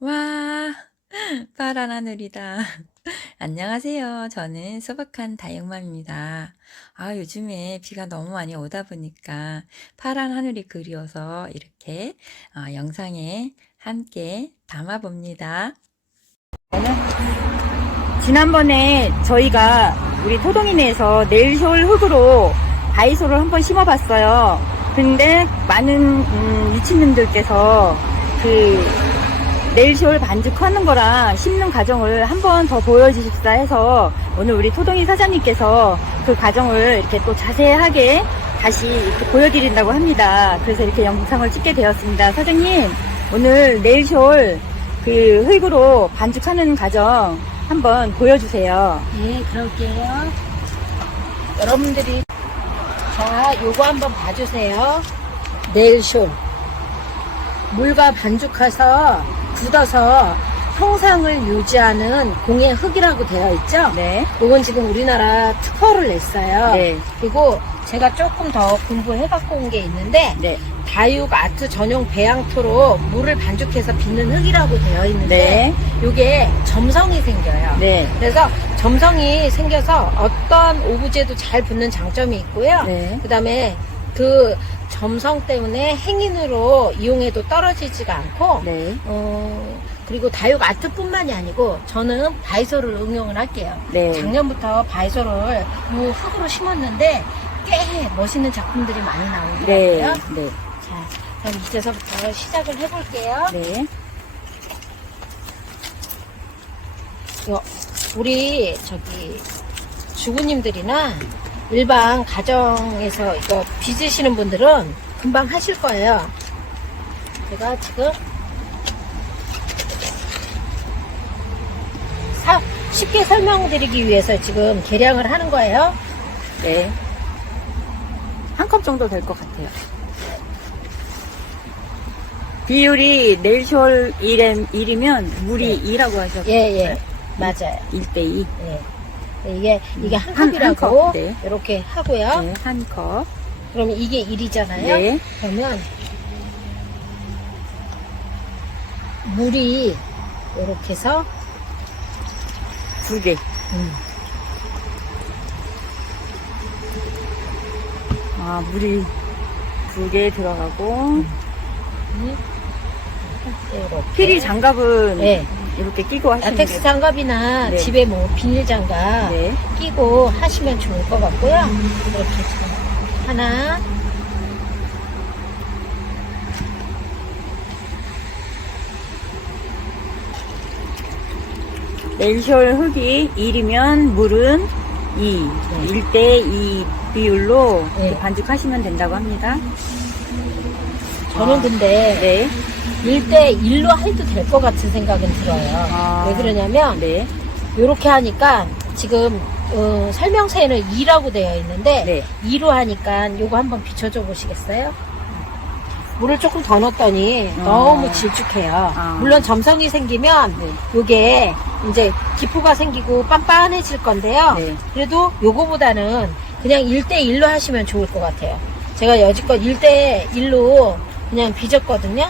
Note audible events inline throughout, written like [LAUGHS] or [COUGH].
와, 파란 하늘이다. [LAUGHS] 안녕하세요. 저는 소박한 다육맘입니다. 아, 요즘에 비가 너무 많이 오다 보니까 파란 하늘이 그리워서 이렇게 어, 영상에 함께 담아봅니다. 지난번에 저희가 우리 토동이네에서 네일쇼를 흙으로 바이소를 한번 심어봤어요. 근데 많은 음, 유치님들께서 그 네일쇼를 반죽하는 거랑 심는 과정을 한 번 더 보여주십사 해서 오늘 우리 토동이 사장님께서 그 과정을 이렇게 또 자세하게 다시 이렇게 보여드린다고 합니다. 그래서 이렇게 영상을 찍게 되었습니다. 사장님, 오늘 네일쇼 그 흙으로 반죽하는 과정 한번 보여주세요. 예, 그럴게요. 여러분들이 자, 요거 한번 봐주세요. 네일쇼. 물과 반죽해서 굳어서 형상을 유지하는 공예 흙이라고 되어 있죠? 네. 요건 지금 우리나라 특허를 냈어요. 네. 그리고 제가 조금 더 공부해 갖고 온 게 있는데 네. 다육 아트 전용 배양토로 물을 반죽해서 빚는 흙이라고 되어 있는데 네. 요게 점성이 생겨요. 네. 그래서 점성이 생겨서 어떤 오브제도 잘 붙는 장점이 있고요. 네. 그다음에 그 점성 때문에 행인으로 이용해도 떨어지지가 않고 네. 어 그리고 다육 아트뿐만이 아니고 저는 바이소를 응용을 할게요. 네. 작년부터 바이소를 요 흙으로 심었는데 꽤 멋있는 작품들이 많이 네. 나오더라고요. 네. 자, 그럼 이제서부터 시작을 해볼게요. 네. 요, 우리 저기 주부님들이나 일반 가정에서 이거 빚으시는 분들은 금방 하실 거예요. 제가 지금 사- 쉽게 설명드리기 위해서 지금 계량을 하는 거예요. 네. 한 컵 정도 될 것 같아요. 비율이 1에 1이면 물이 2라고 하셨죠? 예, 예. 맞아요. 1대2. 예. 이게, 이게 한 한- 한 컵이라고 컵, 네. 이렇게 하고요. 네. 한 컵. 그러면 이게 1이잖아요. 네. 그러면 물이 이렇게 해서 두 개. 음, 아, 물이 두 개 들어가고. 이렇게. 피리 장갑은 네. 이렇게 끼고 하시는 라텍스 게. 장갑이나 네. 집에 뭐 비닐 장갑 네. 끼고 하시면 좋을 것 같고요. 이렇게 지금 하나, 네일쇼 흙이 1이면 물은 2. 1대 2 비율로 네. 이렇게 반죽하시면 된다고 합니다. 저는 아. 근데 네. 1대 1로 해도 될 것 같은 생각은 들어요. 아. 왜 그러냐면 네. 이렇게 하니까 지금 어, 설명서에는 2라고 되어 있는데 네. 2로 하니까 요거 한번 비춰줘 보시겠어요? 물을 조금 더 넣었더니 아. 너무 질쭉해요. 아. 물론 점성이 생기면 네. 요게 이제 기포가 생기고 빤빤해질 건데요. 네. 그래도 요거보다는 그냥 1대1로 하시면 좋을 것 같아요. 제가 여지껏 1대1로 그냥 빚었거든요.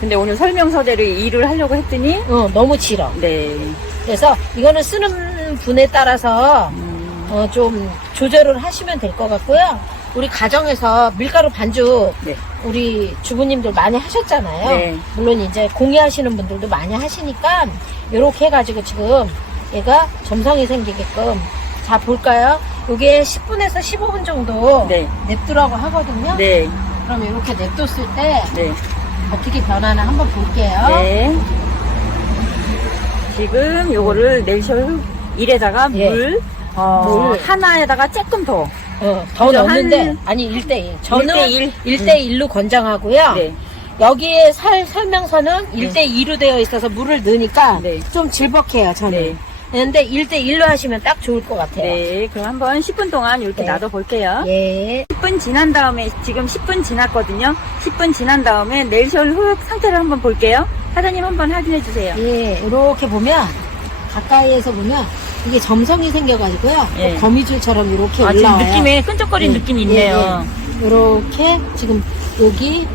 근데 오늘 설명서대로 일을 하려고 했더니 어, 너무 질어. 네. 그래서 이거는 쓰는 분에 따라서 음, 어, 좀 조절을 하시면 될 것 같고요. 우리 가정에서 밀가루 반죽 네. 우리 주부님들 많이 하셨잖아요. 네. 물론 이제 공예하시는 분들도 많이 하시니까 이렇게 해가지고 지금 얘가 점성이 생기게끔 자 볼까요? 이게 10분에서 15분 정도 네. 냅두라고 하거든요. 네. 그럼 이렇게 냅뒀을 때 네. 어떻게 변하나 한번 볼게요. 네. 지금 요거를 흙 1에다가 예. 물, 어, 물. 하나에다가 조금 더. 어, 더 그죠? 넣는데 한- 아니 1대1 저는 1대1. 1대1로 권장하고요 네. 여기에 살 설명서는 1대2로 되어 있어서 물을 넣으니까 네. 좀 질퍽해요 저는 네. 그런데 1대1로 하시면 딱 좋을 것 같아요 네. 그럼 한번 10분 동안 이렇게 네. 놔둬 볼게요. 예 10분 지난 다음에 지금 10분 지났거든요. 10분 지난 다음에 네일쇼 흙 상태를 한번 볼게요. 사장님 한번 확인해 주세요. 예, 이렇게 보면 가까이에서 보면 이게 점성이 생겨가지고요 예. 거미줄처럼 이렇게 아, 지금 올라와요 느낌에 끈적거리는 예, 느낌이 예, 있네요. 예. 이렇게 지금 여기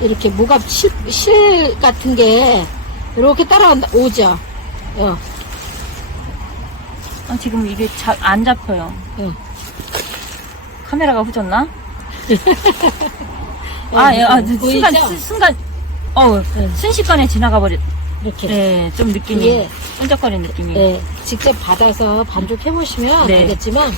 이렇게 뭐가 실, 실 같은 게 이렇게 따라오죠. 어, 아, 지금 이게 자, 안 잡혀요. 응. 카메라가 후졌나? [LAUGHS] 아, 예, 아, 보이죠? 순간, 순- 순간, 어, 응. 순식간에 지나가 버렸, 이렇게. 네, 좀 느낌이, 이게- 끈적거리는 느낌이. 네, 직접 받아서 반죽해 보시면 네. 알겠지만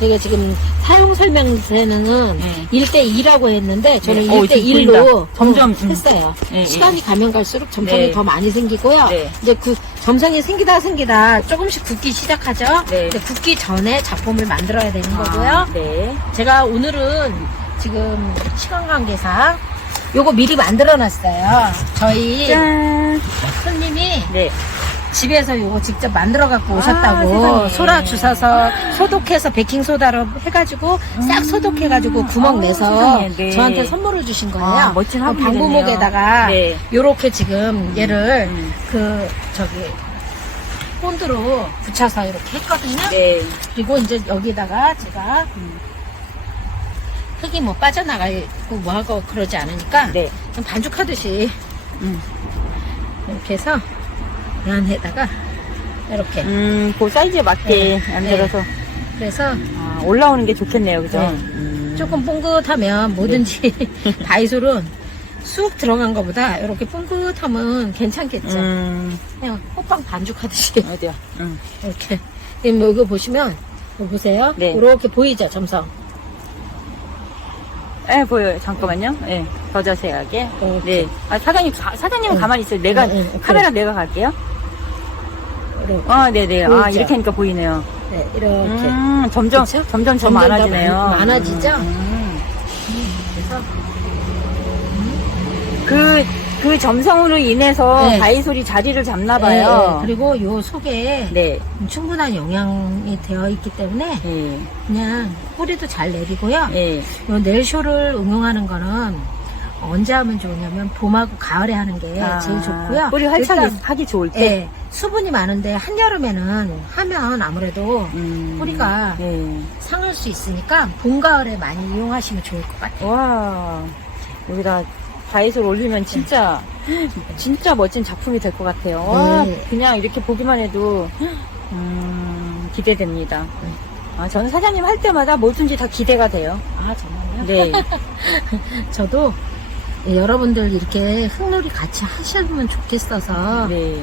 제가 지금 사용 설명서에는 네. 1대 2라고 했는데 저는 네. 어, 1대1로 지금 보인다. 점점, 음. 했어요. 네, 시간이 가면 갈수록 점성이 네. 더 많이 생기고요. 네. 이제 그 점성이 생기다 생기다 조금씩 굳기 시작하죠. 네. 근데 굳기 전에 작품을 만들어야 되는 아, 거고요. 네. 제가 오늘은 지금 시간 관계상 요거 미리 만들어 놨어요. 저희 짠. 손님이 네. 집에서 요거 직접 만들어 갖고 아, 오셨다고 세상에. 소라 주사서 소독해서 베킹 소다로 해가지고 싹 소독해 가지고 구멍 아, 내서 세상에, 네. 저한테 선물을 주신 거예요. 아, 멋진 그 화분이 됐네요. 네. 요렇게 지금 얘를 음. 그 저기 본드로 붙여서 이렇게 했거든요. 네. 그리고 이제 여기다가 제가 음. 흙이 뭐 빠져나가고 뭐하고 그러지 않으니까 네. 반죽하듯이 음. 이렇게 해서 이 안에다가 이렇게 음, 그 사이즈에 맞게 네. 만들어서 그래서 아, 올라오는 게 좋겠네요, 그죠? 네. 음. 조금 뽕긋하면 뭐든지 [LAUGHS] 다이솔은 쑥 들어간 것보다 이렇게 뽕긋하면 괜찮겠죠. 음, 그냥 호빵 반죽하듯이 어디야? 음. 이렇게. 지금 이거 보시면 이거 보세요. 네. 이렇게 보이죠 점성. 예, 보여요. 잠깐만요. 예, 더 자세하게. 이렇게. 네. 아, 사장님, 사, 사장님은 응. 가만히 있어요. 내가, 응, 응, 그래. 카메라 내가 갈게요. 이렇게. 아, 네네. 아, 보이죠? 이렇게 하니까 보이네요. 네, 이렇게. 음, 점점, 그쵸? 점점 더 점점 더 많아지네요. 많- 많아지죠? 음. 그래서 그, 그 점성으로 인해서 네. 바이솔이 자리를 네, 잡나 봐요. 네. 그리고 요 속에 네. 충분한 영양이 되어 있기 때문에 네. 그냥 뿌리도 잘 내리고요. 네. 요 넬쇼를 응용하는 거는 언제 하면 좋으냐면 봄하고 가을에 하는 게 아, 제일 좋고요. 뿌리 활착이 일단, 하기 좋을 때. 예, 수분이 많은데 한여름에는 하면 아무래도 음. 뿌리가 네. 상할 수 있으니까 봄, 가을에 많이 이용하시면 좋을 것 같아요. 와, 여기다 바이솔 올리면 진짜, 진짜 멋진 작품이 될 것 같아요. 와, 네. 그냥 이렇게 보기만 해도, 음, 기대됩니다. 네. 아, 저는 사장님 할 때마다 뭐든지 다 기대가 돼요. 아, 정말요? 네. [LAUGHS] 저도 예, 여러분들 이렇게 흙놀이 같이 하시면 좋겠어서 네.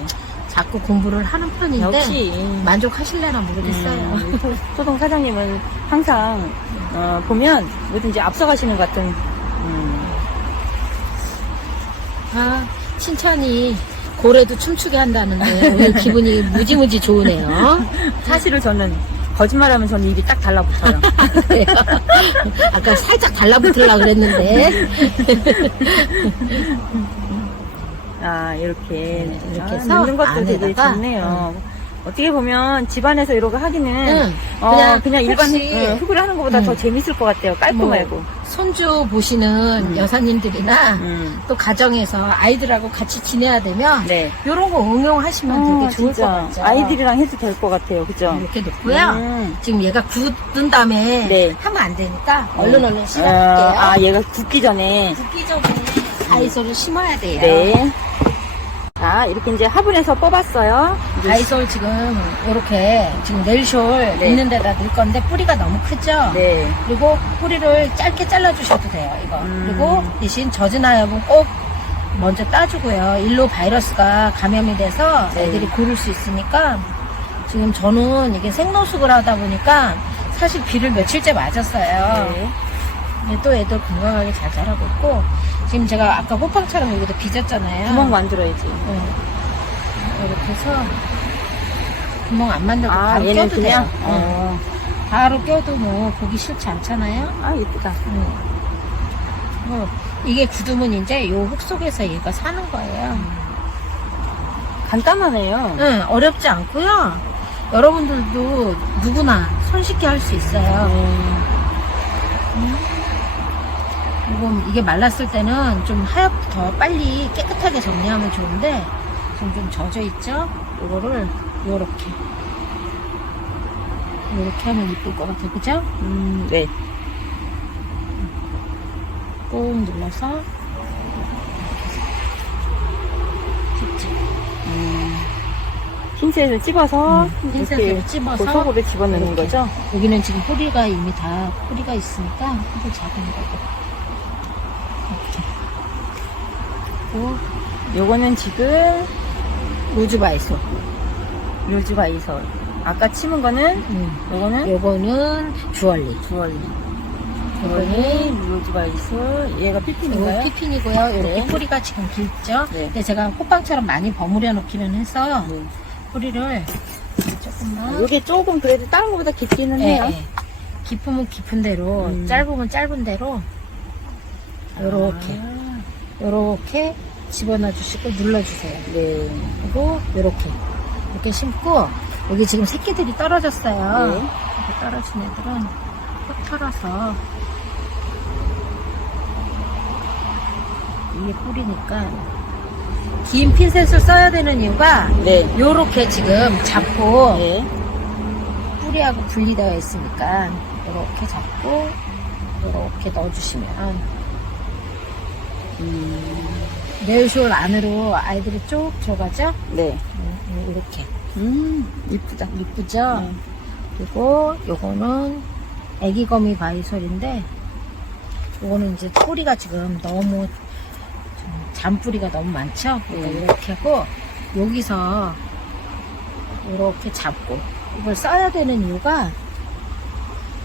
자꾸 공부를 하는 편인데 역시. 만족하실래나 모르겠어요. 음, [LAUGHS] 소동 사장님은 항상, 어, 보면 뭐든지 앞서가시는 것 같은, 음, 아, 칭찬이 고래도 춤추게 한다는데 오늘 기분이 무지무지 좋으네요. 사실을 저는, 거짓말하면 저는 입이 딱 달라붙어요. [LAUGHS] 그래요. 아까 살짝 달라붙으려고 그랬는데 [LAUGHS] 아, 이렇게. 네, 이렇게 아, 해서 넣는 것도 되게 안에다가, 좋네요. 어떻게 보면 집안에서 이러고 하기는 응, 어, 그냥 그냥, 일반 혹시- 응, 흙으로 하는 것보다 응. 더 재밌을 것 같아요. 깔끔하고. 뭐 손주 보시는 음. 여사님들이나 음. 또 가정에서 아이들하고 같이 지내야 되면 네. 이런 거 응용하시면 어, 되게 좋을 진짜 것 같죠. 아이들이랑 해도 될 것 같아요. 그죠? 이렇게 놓고요. 음. 지금 얘가 굳은 다음에 네. 하면 안 되니까 얼른 얼른 어, 심어볼게요. 아, 얘가 굳기 전에. 굳기 전에 다이소를 심어야 돼요. 네. 자, 이렇게 이제 화분에서 뽑았어요. 이제 다이솔 지금 이렇게 지금 넬쇼를 네. 있는 데다 넣을 건데 뿌리가 너무 크죠? 네. 그리고 뿌리를 짧게 잘라주셔도 돼요, 이거. 음. 그리고 대신 젖은 아엽은 꼭 먼저 따주고요. 일로 바이러스가 감염이 돼서 네. 애들이 고를 수 있으니까 지금 저는 이게 생노숙을 하다 보니까 사실 비를 며칠째 맞았어요. 네. 근데 또 애들 건강하게 잘 자라고 있고 지금 제가 아까 호빵처럼 여기도 빚었잖아요. 구멍 만들어야지. 네. 이렇게 해서 구멍 안 만들고 아, 바로 얘는 껴도 그냥? 돼요. 네. 어. 바로 껴도 뭐 보기 싫지 않잖아요. 아, 예쁘다. 음. 뭐 이게 굳으면 이제 요 흙 속에서 얘가 사는 거예요. 간단하네요. 네, 어렵지 않고요. 여러분들도 누구나 손쉽게 할 수 있어요. 음. 이건 이게 말랐을 때는 좀 하얗 더 빨리 깨끗하게 정리하면 좋은데 지금 좀 젖어 있죠? 이거를 요렇게 요렇게 하면 이쁠 것 같아요, 그죠? 음, 네. 꾹 눌러서 찝찝. 음. 흰색을 찝어서 음, 흰색을 찝어서 그 속으로 집어넣는 이렇게. 거죠? 여기는 지금 뿌리가 이미 다 뿌리가 있으니까 뿌리 잡은 거고. 이렇게. 요거는 지금 로즈바이소. 요즈바이솔. 아까 치문 거는 음. 요거는 요거는 주얼리. 주얼리. 요거는 로즈바이솔. 얘가 피핀인가요? 피핀이고요. 이렇게 네. 뿌리가 지금 길죠. 네. 근데 제가 호빵처럼 많이 버무려 놓기는 해서 네. 뿌리를 조금만. 요게 조금 그래도 다른 것보다 깊기는 예, 해요. 예. 깊으면 깊은 대로, 음. 짧으면 짧은 대로 요렇게 아, 요렇게 집어넣어 주시고 눌러 주세요. 네. 그리고 요렇게 이렇게 심고 여기 지금 새끼들이 떨어졌어요. 네. 이렇게 떨어진 애들은 톡 털어서 이게 뿌리니까 긴 핀셋을 써야 되는 이유가 네. 요렇게 지금 잡고 네. 뿌리하고 분리되어 있으니까 요렇게 잡고 요렇게 넣어주시면 음, 네일쇼 안으로 아이들이 쭉 들어가죠? 네. 음, 이렇게 음, 이쁘다. 이쁘죠? 네. 그리고 요거는 애기 거미 바이솔인데 요거는 이제 뿌리가 지금 너무 좀 잔뿌리가 너무 많죠? 그러니까 네. 이렇게 하고 여기서 이렇게 잡고 이걸 써야 되는 이유가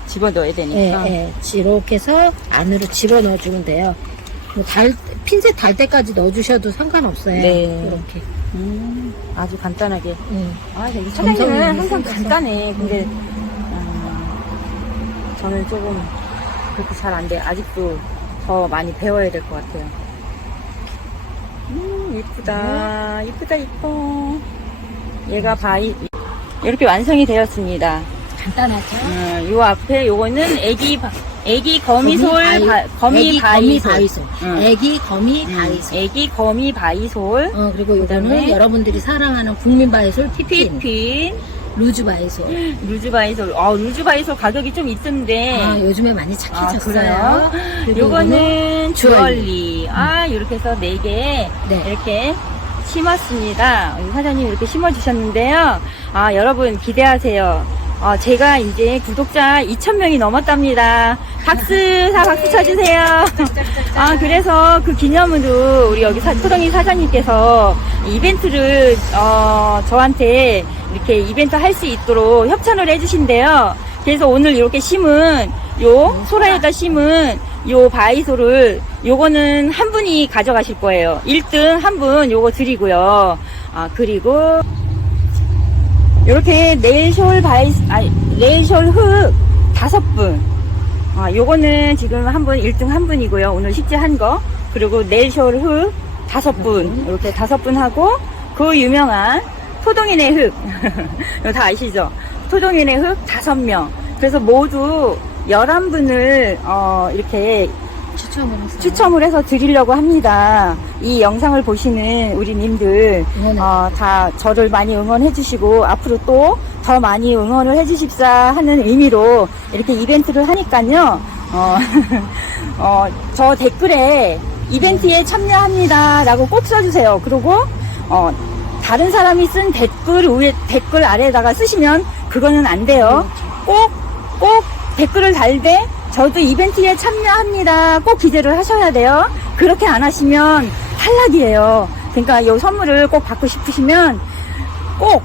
집어넣어야 예, 되니까. 예, 이렇게 해서 안으로 집어넣어 주면 돼요. 뭐 달, 핀셋 달 때까지 넣어주셔도 상관없어요. 네. 이렇게. 음, 아주 간단하게. 음. 아, 이 사장님은 항상 생겨서. 간단해. 근데, 아, 저는 조금 그렇게 잘 안 돼. 아직도 더 많이 배워야 될 것 같아요. 음, 이쁘다. 이쁘다, 이뻐. 얘가 바이, 이렇게 완성이 되었습니다. 간단하죠? 음, 요 앞에 요거는 애기, 바- 애기 거미솔, 바이- 바- 거미 애기 바이솔. 거미 바이솔. 응. 애기 거미 음, 바이솔. 애기 거미 바이솔. 어, 그리고 이거는 그다음에 여러분들이 사랑하는 국민 바이솔 피핀, 피핀. 루즈 바이솔. [GASPS] 루즈 바이솔. 아, 루즈 바이솔 가격이 좀 있던데. 아, 요즘에 많이 아, 착해졌어요. 그래요? 그리고 요거는 주얼리. 주얼리. 아, 이렇게 해서 네개 네. 이렇게 심었습니다. 우리 사장님 이렇게 심어주셨는데요. 아, 여러분 기대하세요. 아, 제가 이제 구독자 2,000명이 넘었답니다. 박수, 다 박수 쳐주세요. 아, 그래서 그 기념으로 우리 여기 사, 토동이 사장님께서 이벤트를, 어, 저한테 이렇게 이벤트 할 수 있도록 협찬을 해주신대요. 그래서 오늘 이렇게 심은, 요, 소라에다 심은 요 바이소를, 요거는 한 분이 가져가실 거예요. 1등 한 분 요거 드리고요. 아, 그리고, 요렇게 네일쇼 바이, 아니, 네일쇼 흙 다섯 분. 아, 요거는 지금 한 분, 1등 한 분이고요. 오늘 식재 한 거. 그리고 네일쇼 흙 다섯 분. 이렇게 다섯 분 하고, 그 유명한 토동인의 흙. [LAUGHS] 이거 다 아시죠? 토동인의 흙 다섯 명. 그래서 모두 11분을, 어, 이렇게 추첨을 했어요. 추첨을 해서 드리려고 합니다. 이 영상을 보시는 우리 님들, 응원해. 어, 다 저를 많이 응원해 주시고 앞으로 또 더 많이 응원을 해 주십사 하는 의미로 이렇게 이벤트를 하니까요. 어, [LAUGHS] 어, 저 댓글에 이벤트에 참여합니다 라고 꼭 써주세요. 그리고 어, 다른 사람이 쓴 댓글 위에 댓글 아래에다가 쓰시면 그거는 안 돼요. 꼭 꼭 댓글을 달되 저도 이벤트에 참여합니다. 꼭 기재를 하셔야 돼요. 그렇게 안 하시면 탈락이에요. 그러니까 이 선물을 꼭 받고 싶으시면 꼭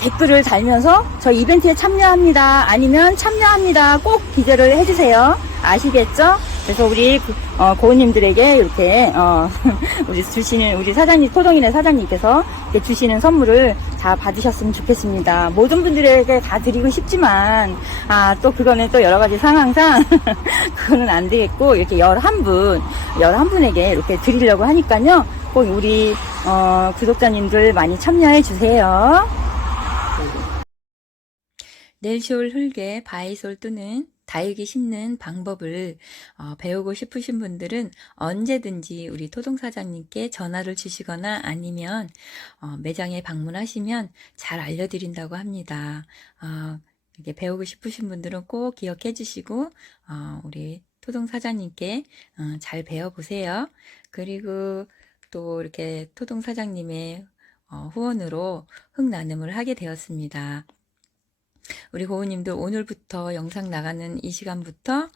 댓글을 달면서 저 이벤트에 참여합니다. 아니면 참여합니다. 꼭 기재를 해주세요. 아시겠죠? 그래서 우리 그- 어, 고은님들에게 이렇게 어, [LAUGHS] 우리 주시는 우리 사장님 토동이네 사장님께서 주시는 선물을 다 받으셨으면 좋겠습니다. 모든 분들에게 다 드리고 싶지만 아 또 그거는 또 여러 가지 상황상 [LAUGHS] 그거는 안 되겠고 이렇게 11분 11분에게 이렇게 드리려고 하니까요. 꼭 우리 어, 구독자님들 많이 참여해 주세요. 넬쇼 흙에 바이솔 또는 다육이 심는 방법을 어, 배우고 싶으신 분들은 언제든지 우리 토동사장님께 전화를 주시거나 아니면 어, 매장에 방문하시면 잘 알려드린다고 합니다. 어, 이렇게 배우고 싶으신 분들은 꼭 기억해 주시고 어, 우리 토동사장님께 어, 잘 배워보세요. 그리고 또 이렇게 토동사장님의 어, 후원으로 흙 나눔을 하게 되었습니다. 우리 고우님들 오늘부터 영상 나가는 이 시간부터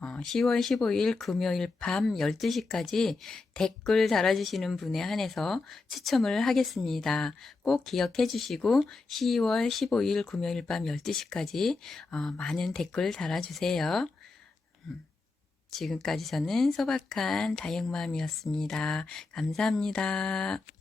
어, 10월 15일 금요일 밤 12시까지 댓글 달아주시는 분에 한해서 추첨을 하겠습니다. 꼭 기억해 주시고 10월 15일 금요일 밤 12시까지 어, 많은 댓글 달아주세요. 음, 지금까지 저는 소박한 다육맘이었습니다. 감사합니다.